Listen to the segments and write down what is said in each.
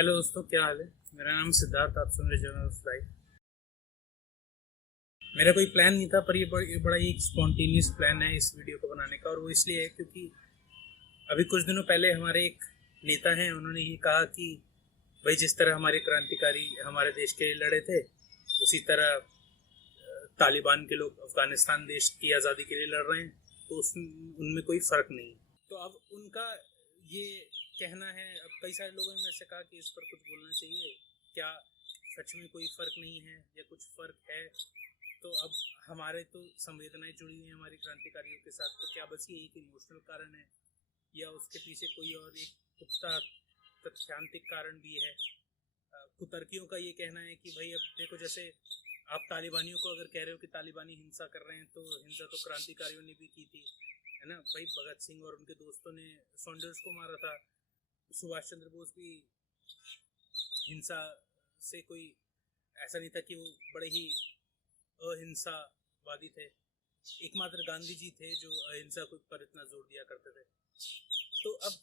Hello दोस्तों, क्या हाल है। मेरा नाम सिद्धार्थ, आप सुन रहे जर्नल ऑफ लाइफ। मेरा कोई प्लान नहीं था, पर ये बड़ा ही एक स्पॉन्टेनियस प्लान है इस वीडियो को बनाने का। और वो इसलिए है क्योंकि अभी कुछ दिनों पहले हमारे एक नेता हैं, उन्होंने ये कहा कि भाई जिस तरह हमारे क्रांतिकारी हमारे देश के लिए लड़े थे, उसी तरह तालिबान के लोग अफगानिस्तान देश की आज़ादी के लिए लड़ रहे हैं, तो उनमें कोई फ़र्क नहीं। तो अब उनका ये कहना है, अब कई सारे लोगों ने मेरे से कहा कि इस पर कुछ बोलना चाहिए, क्या सच में कोई फ़र्क नहीं है या कुछ फ़र्क है। तो अब हमारे तो संवेदनाएं जुड़ी हुई हैं हमारी क्रांतिकारियों के साथ, तो क्या बस ये एक इमोशनल कारण है या उसके पीछे कोई और एक पुख्ता तथ्यांतिक कारण भी है। कुतर्कियों का ये कहना है कि भाई अब देखो, जैसे आप तालिबानियों को अगर कह रहे हो कि तालिबानी हिंसा कर रहे हैं, तो हिंसा तो क्रांतिकारियों ने भी की थी, है ना भाई। भगत सिंह और उनके दोस्तों ने सॉन्डर्स को मारा था। सुभाष चंद्र बोस भी हिंसा से कोई ऐसा नहीं था कि वो बड़े ही अहिंसावादी थे। एकमात्र गांधी जी थे जो अहिंसा को पर इतना जोर दिया करते थे। तो अब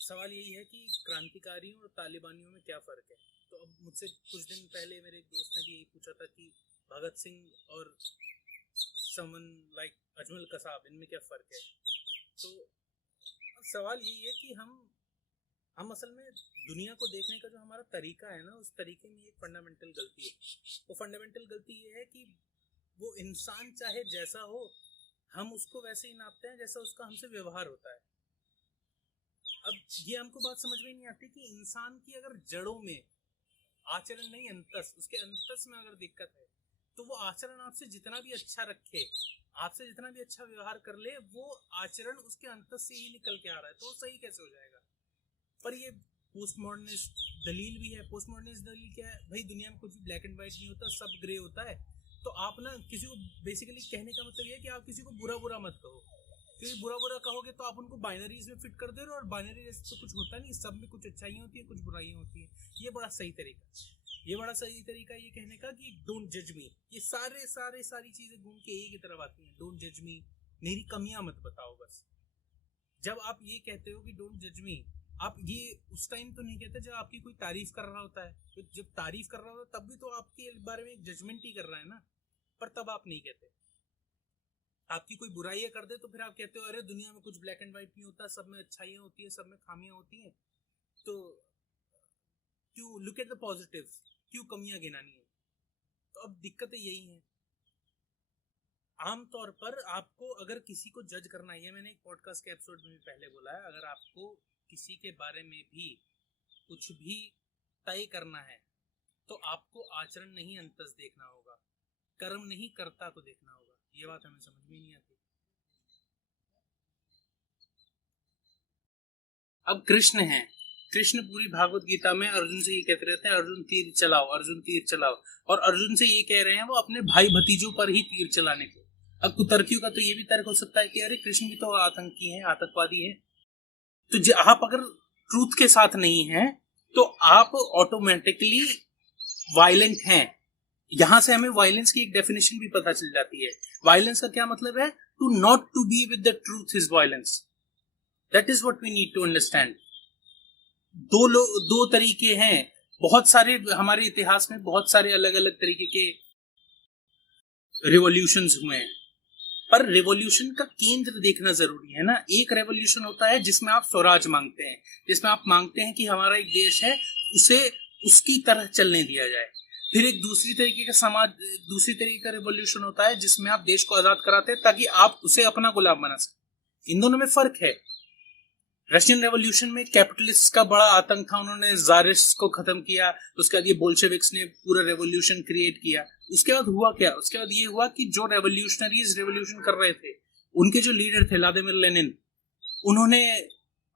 सवाल यही है कि क्रांतिकारियों और तालिबानियों में क्या फ़र्क है। तो अब मुझसे कुछ दिन पहले मेरे एक दोस्त ने भी यही पूछा था कि भगत सिंह और समवन लाइक अजमल कसाब, इनमें क्या फ़र्क है। तो अब सवाल यही है कि हम असल में दुनिया को देखने का जो हमारा तरीका है ना, उस तरीके में एक फंडामेंटल गलती है। वो फंडामेंटल गलती ये है कि वो इंसान चाहे जैसा हो, हम उसको वैसे ही नापते हैं जैसा उसका हमसे व्यवहार होता है। अब ये हमको बात समझ में नहीं आती कि इंसान की अगर जड़ों में आचरण नहीं, अंतस, उसके अंतस में अगर दिक्कत है, तो वो आचरण आपसे जितना भी अच्छा रखे, आपसे जितना भी अच्छा व्यवहार कर ले, वो आचरण उसके अंतस से ही निकल के आ रहा है, तो वो सही कैसे हो जाएगा। पर ये पोस्ट मॉडर्निस्ट दलील भी है। पोस्ट मॉडर्निस्ट दलील क्या है भाई, दुनिया में कुछ भी ब्लैक एंड व्हाइट नहीं होता, सब ग्रे होता है। तो आप ना किसी को बेसिकली कहने का मतलब ये है कि आप किसी को बुरा बुरा मत कहो, क्योंकि बुरा बुरा कहोगे तो आप उनको बाइनरीज में फिट कर दे रहे हो, और बाइनरी जैसे तो कुछ होता नहीं, सब में कुछ अच्छाइयाँ होती है, कुछ बुराइयाँ होती है। ये बड़ा सही तरीका ये कहने का कि डोंट जज मी। ये सारी चीजें घूम के एक ही तरफ आती हैं। डोंट जज मी, मेरी कमियां मत बताओ। बस जब आप ये कहते हो कि डोंट जज मी, आप ये उस टाइम तो नहीं कहते जब आपकी कोई तारीफ कर रहा होता है। तो जब तारीफ कर रहा होता है तब भी तो आपके बारे में एक जजमेंट ही कर रहा है ना, पर तब आप नहीं कहते। आपकी कोई बुराइयां कर दे तो फिर आप कहते हो अरे दुनिया में कुछ ब्लैक एंड व्हाइट नहीं होता, सब में अच्छाइयां होती है, सब में खामियां होती हैं। तो क्यों लुक एट द पॉजिटिव, क्यों कमियां गिनानी है। तो अब दिक्कतें यही हैं। आमतौर पर आपको अगर किसी को जज करना है, मैंने एक पॉडकास्ट के एपिसोड में भी पहले बोला है, अगर आपको किसी के बारे में भी कुछ भी तय करना है, तो आपको आचरण नहीं अंतस देखना होगा, कर्म नहीं कर्ता को देखना होगा। ये बात हमें समझ में नहीं आती। अब कृष्ण है, कृष्ण पूरी भागवत गीता में अर्जुन से ये कहते रहते हैं, अर्जुन तीर चलाओ, अर्जुन तीर चलाओ। और अर्जुन से ये कह रहे हैं वो अपने भाई भतीजों पर ही तीर चलाने को। अब कुतर्कियों का तो ये भी तर्क हो सकता है कि अरे कृष्ण भी तो आतंकी है, आतंकवादी है। तो आप अगर ट्रूथ के साथ नहीं है तो आप ऑटोमेटिकली वायलेंट हैं। यहां से हमें वायलेंस की एक डेफिनेशन भी पता चल जाती है। वायलेंस का क्या मतलब है, to not to be with the truth is violence. That is what we need to understand. दो तरीके हैं। बहुत सारे हमारे इतिहास में बहुत सारे अलग अलग तरीके के रिवॉल्यूशंस हुए हैं, पर रिवॉल्यूशन का केंद्र देखना जरूरी है ना। एक रेवोल्यूशन होता है जिसमें आप स्वराज मांगते हैं, जिसमें आप मांगते हैं कि हमारा एक देश है, उसे उसकी तरह चलने दिया जाए। फिर एक दूसरी तरीके का रिवॉल्यूशन होता है जिसमें आप देश को आजाद कराते हैं ताकि आप उसे अपना गुलाम बना सकें। इन दोनों में फर्क है। रशियन रेवोल्यूशन में कैपिटलिस्ट का बड़ा आतंक था, उन्होंने ज़ारिस्ट को खत्म किया। उसके बाद ये बोल्शेविक्स ने पूरा रेवोल्यूशन क्रिएट किया। उसके बाद हुआ क्या, उसके बाद ये हुआ कि जो रेवोल्यूशनरीज रेवोल्यूशन कर रहे थे, उनके जो लीडर थे व्लादिमीर लेनिन, उन्होंने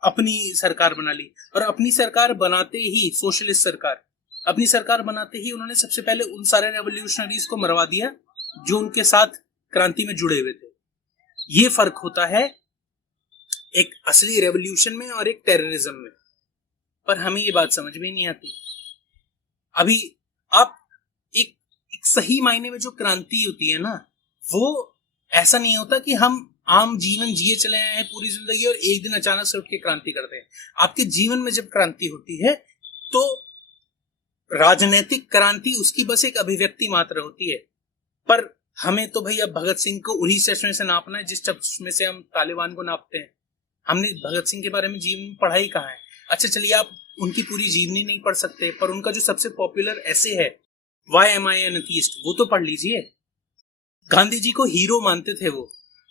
अपनी सरकार बना ली। और अपनी सरकार बनाते ही, सोशलिस्ट सरकार अपनी सरकार बनाते ही उन्होंने सबसे पहले उन सारे रेवोल्यूशनरीज को मरवा दिया जो उनके साथ क्रांति में जुड़े हुए थे। ये फर्क होता है एक असली रेवोल्यूशन में और एक टेररिज्म में। पर हमें ये बात समझ में नहीं आती। अभी आप एक सही मायने में जो क्रांति होती है ना, वो ऐसा नहीं होता कि हम आम जीवन जिए चले आए हैं पूरी जिंदगी और एक दिन अचानक से उठ के क्रांति करते हैं। आपके जीवन में जब क्रांति होती है तो राजनीतिक क्रांति उसकी बस एक अभिव्यक्ति मात्र होती है। पर हमें तो भाई अब भगत सिंह को उन्हीं चश्मे से नापना है जिस चश्मे से हम तालिबान को नापते हैं। हमने भगत सिंह के बारे में जीवन में पढ़ा ही कहाँ है। अच्छा चलिए, आप उनकी पूरी जीवनी नहीं पढ़ सकते, पर उनका जो सबसे पॉपुलर ऐसे है why am I an atheist, वो तो पढ़ लीजिए। गांधी जी को हीरो मानते थे वो,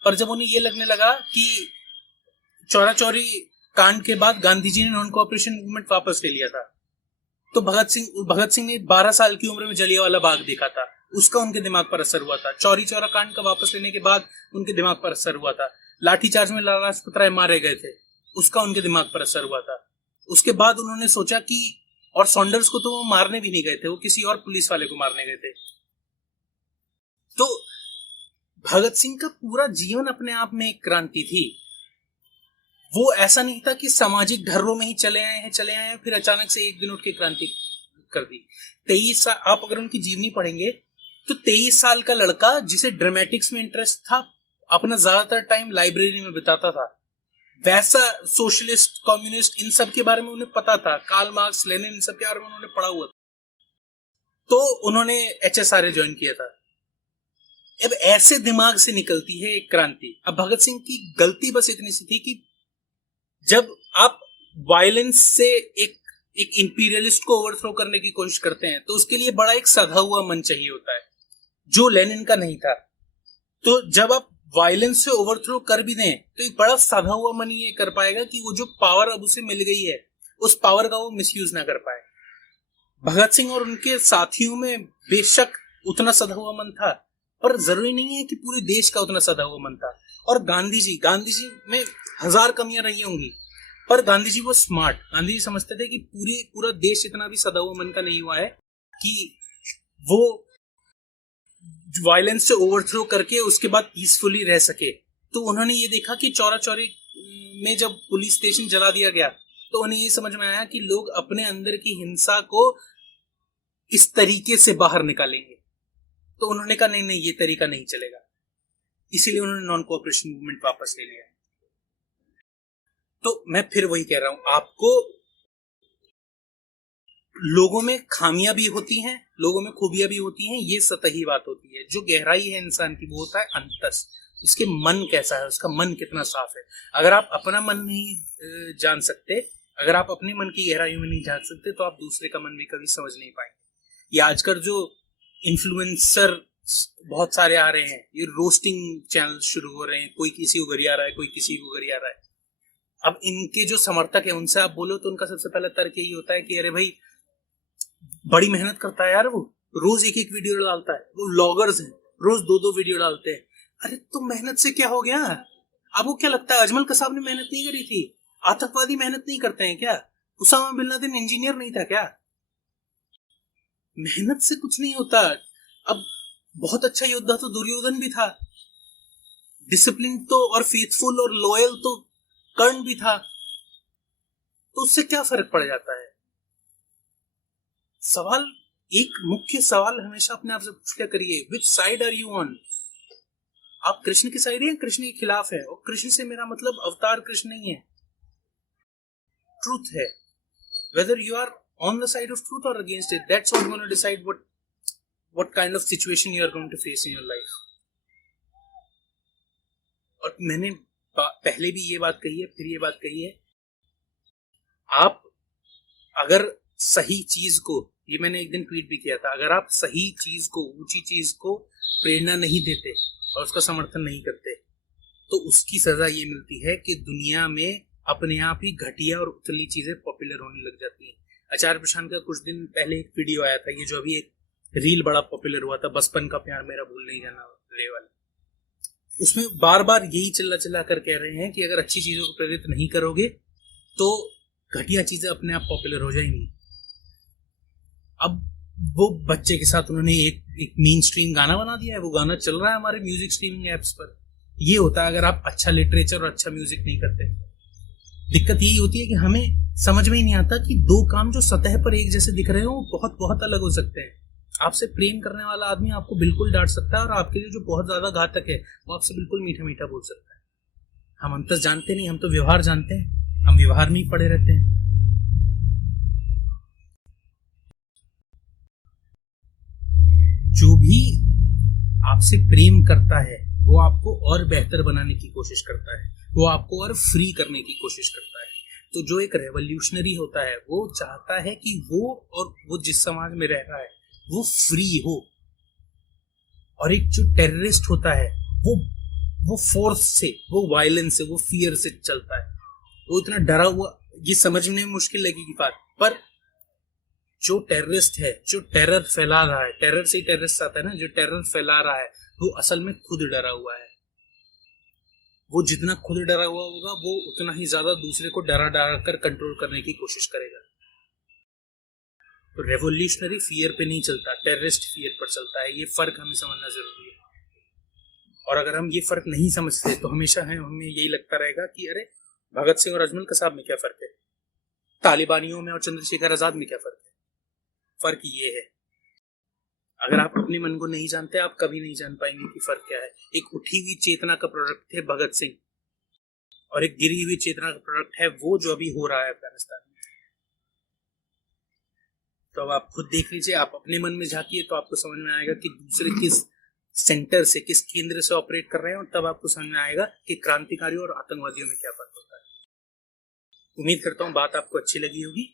पर जब उन्हें ये लगने लगा कि चौरा चौरी कांड के बाद गांधी जी ने नॉन कोऑपरेशन मूवमेंट वापस ले लिया था, तो भगत सिंह ने 12 साल की उम्र में जलियांवाला बाग देखा था, उसका उनके दिमाग पर असर हुआ था। चौरी चौरा कांड का वापस लेने के बाद उनके दिमाग पर असर हुआ था। लाठीचार्ज में लाला लाजपत राय मारे गए थे, उसका उनके दिमाग पर असर हुआ था। उसके बाद उन्होंने सोचा कि, और सॉन्डर्स को तो वो मारने भी नहीं गए थे, वो किसी और पुलिस वाले को मारने गए थे। तो भगत सिंह का पूरा जीवन अपने आप में एक क्रांति थी। वो ऐसा नहीं था कि सामाजिक ढर्रों में ही चले आए फिर अचानक से एक दिन उठ के क्रांति कर दी। 23 साल, आप अगर उनकी जीवनी पढ़ेंगे तो 23 साल का लड़का जिसे ड्रामेटिक्स में इंटरेस्ट था, अपना ज्यादातर टाइम लाइब्रेरी में बिताता था। वैसा सोशलिस्ट, कम्युनिस्ट, इन सब के बारे में उन्हें पता था, कार्ल मार्क्स, लेनिन, इन सब के बारे में उन्होंने पढ़ा हुआ था। तो उन्होंने HSRA ज्वाइन किया था। अब ऐसे दिमाग से निकलती है एक क्रांति। अब भगत सिंह की गलती बस इतनी सी थी कि जब आप वायलेंस से एक इंपीरियलिस्ट को ओवरथ्रो करने की कोशिश करते हैं, तो उसके लिए बड़ा एक सधा हुआ मन चाहिए होता है, जो लेनिन का नहीं था। तो जब आप वायलेंस से ओवरथ्रो कर भी दें, तो एक बड़ा सधा हुआ मन ये कर पाएगा कि वो जो पावर अब उसे मिल गई है, उस पावर का वो मिसयूज ना कर पाए। भगत सिंह और उनके साथियों में बेशक उतना सधा हुआ मन था, पर जरूरी नहीं है कि पूरे देश का उतना सधा हुआ मन था। और गांधी जी में 1000 कमियां रही होंगी, पर गांधी जी वो स्मार्ट, गांधी जी समझते थे कि पूरा देश इतना भी सदा हुआ मन का नहीं हुआ है कि वो वायलेंस से ओवरथ्रो करके उसके बाद पीसफुली रह सके। तो उन्होंने ये देखा कि चौरा चौरी में जब पुलिस स्टेशन जला दिया गया, तो उन्हें ये समझ में आया कि लोग अपने अंदर की हिंसा को इस तरीके से बाहर निकालेंगे। तो उन्होंने कहा नहीं, ये तरीका नहीं चलेगा, इसीलिए उन्होंने नॉन कोऑपरेशन मूवमेंट वापस ले लिया। तो मैं फिर वही कह रहा हूं, आपको लोगों में खामियां भी होती हैं, लोगों में खूबियां भी होती हैं, ये सतही बात होती है। जो गहराई है इंसान की, वो होता है अंतस, उसके मन कैसा है, उसका मन कितना साफ है। अगर आप अपना मन नहीं जान सकते, अगर आप अपने मन की गहराई में नहीं जान सकते, तो आप दूसरे का मन भी कभी समझ नहीं पाएंगे। ये आजकल जो इन्फ्लुएंसर बहुत सारे आ रहे हैं, ये रोस्टिंग चैनल शुरू हो रहे हैं, कोई किसी को गरिया रहा है, कोई किसी को गरिया रहा है। अब इनके जो समर्थक है उनसे आप बोलो तो उनका सबसे पहला तर्क यही होता है कि अरे भाई बड़ी मेहनत करता है यार, वो रोज एक एक वीडियो डालता है, वो व्लॉगर्स हैं, रोज 2-2 वीडियो डालते हैं। अरे तो मेहनत से क्या हो गया? आपको क्या लगता है अजमल कसाब ने मेहनत नहीं करी थी? आतंकवादी मेहनत नहीं करते हैं क्या? उसामा बिन लादेन इंजीनियर नहीं था क्या? मेहनत से कुछ नहीं होता। अब बहुत अच्छा योद्धा तो दुर्योधन भी था, डिसिप्लिन तो और फेथफुल और लॉयल तो कर्ण भी था। तो उससे क्या फर्क पड़ जाता है? सवाल, एक मुख्य सवाल हमेशा अपने आप से पूछ लिया करिए, which side are you on? आप कृष्ण की साइड है या कृष्ण के खिलाफ है? और कृष्ण से मेरा मतलब अवतार कृष्ण नहीं है, ट्रूथ है। Whether you are on the side of truth or against it, that's what gonna decide what kind of situation you are going to face in your life. और मैंने पहले भी ये बात कही है, फिर ये बात कही है, आप अगर सही चीज को, ये मैंने एक दिन ट्वीट भी किया था, अगर आप सही चीज को, ऊंची चीज को प्रेरणा नहीं देते और उसका समर्थन नहीं करते, तो उसकी सजा ये मिलती है कि दुनिया में अपने आप ही घटिया और उतली चीजें पॉपुलर होने लग जाती हैं। आचार्य प्रशांत का कुछ दिन पहले एक वीडियो आया था, ये जो अभी एक रील बड़ा पॉपुलर हुआ था, बचपन का प्यार मेरा भूल नहीं जाना रे वाला, उसमें बार बार यही चिल्ला कर कह रहे हैं कि अगर अच्छी चीजों को प्रेरित नहीं करोगे तो घटिया चीजें अपने आप पॉपुलर हो जाएंगी। अब वो बच्चे के साथ उन्होंने एक मेन स्ट्रीम गाना बना दिया है, वो गाना चल रहा है हमारे म्यूजिक स्ट्रीमिंग एप्स पर। ये होता है अगर आप अच्छा लिटरेचर और अच्छा म्यूजिक नहीं करते। दिक्कत यही होती है कि हमें समझ में ही नहीं आता कि दो काम जो सतह पर एक जैसे दिख रहे हो वो बहुत बहुत अलग हो सकते हैं। आपसे प्रेम करने वाला आदमी आपको बिल्कुल डांट सकता है, और आपके लिए जो बहुत ज्यादा घातक है वो आपसे बिल्कुल मीठा मीठा बोल सकता है। हम अंतस जानते नहीं, हम तो व्यवहार जानते हैं, हम व्यवहार में ही पड़े रहते हैं। जो भी आपसे प्रेम करता है वो आपको और बेहतर बनाने की कोशिश करता है, वो आपको और फ्री करने की कोशिश करता है। तो जो एक रेवोल्यूशनरी होता है वो चाहता है कि वो जिस समाज में रह रहा है वो फ्री हो। और एक जो टेररिस्ट होता है वो फोर्स से, वो वायलेंस से, वो फियर से चलता है। वो इतना डरा हुआ, ये समझने में मुश्किल लगेगी बात, पर जो टेररिस्ट है, जो टेरर फैला रहा है, टेरर से ही टेररिस्ट आता है ना, जो टेरर फैला रहा है वो असल में खुद डरा हुआ है। वो जितना खुद डरा हुआ होगा वो उतना ही ज्यादा दूसरे को डरा डरा कर कंट्रोल करने की कोशिश करेगा। तो रेवोल्यूशनरी फियर पे नहीं चलता, टेररिस्ट फियर पर चलता है। ये फर्क हमें समझना जरूरी है। और अगर हम ये फर्क नहीं समझते तो हमेशा हमें यही लगता रहेगा कि अरे भगत सिंह और अजमल कसाब में क्या फर्क है, तालिबानियों में और चंद्रशेखर आजाद में क्या फर्क है। फर्क ये है, अगर आप अपने मन को नहीं जानते आप कभी नहीं जान पाएंगे कि फर्क क्या है। एक उठी हुई चेतना का प्रोडक्ट थे भगत सिंह, और एक गिरी हुई चेतना का प्रोडक्ट है वो जो अभी हो रहा है अफगानिस्तान में। तो अब आप खुद देख लीजिए, आप अपने मन में झांकिए तो आपको समझ में आएगा कि दूसरे किस सेंटर से, किस केंद्र से ऑपरेट कर रहे हैं, और तब आपको समझ में आएगा कि क्रांतिकारियों और आतंकवादियों में क्या फर्क होता है। उम्मीद करता हूँ बात आपको अच्छी लगी होगी।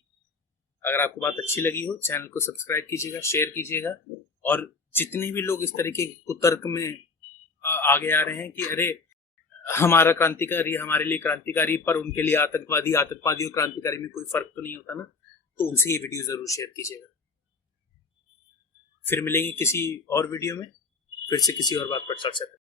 अगर आपको बात अच्छी लगी हो चैनल को सब्सक्राइब कीजिएगा, शेयर कीजिएगा। और जितने भी लोग इस तरीके के कुतर्क में आगे आ रहे हैं कि अरे हमारा क्रांतिकारी हमारे लिए क्रांतिकारी पर उनके लिए आतंकवादी, आतंकवादी और क्रांतिकारी में कोई फर्क तो नहीं होता ना, तो उनसे ये वीडियो जरूर शेयर कीजिएगा। फिर मिलेंगे किसी और वीडियो में, फिर से किसी और बात पर चर्चा करेंगे।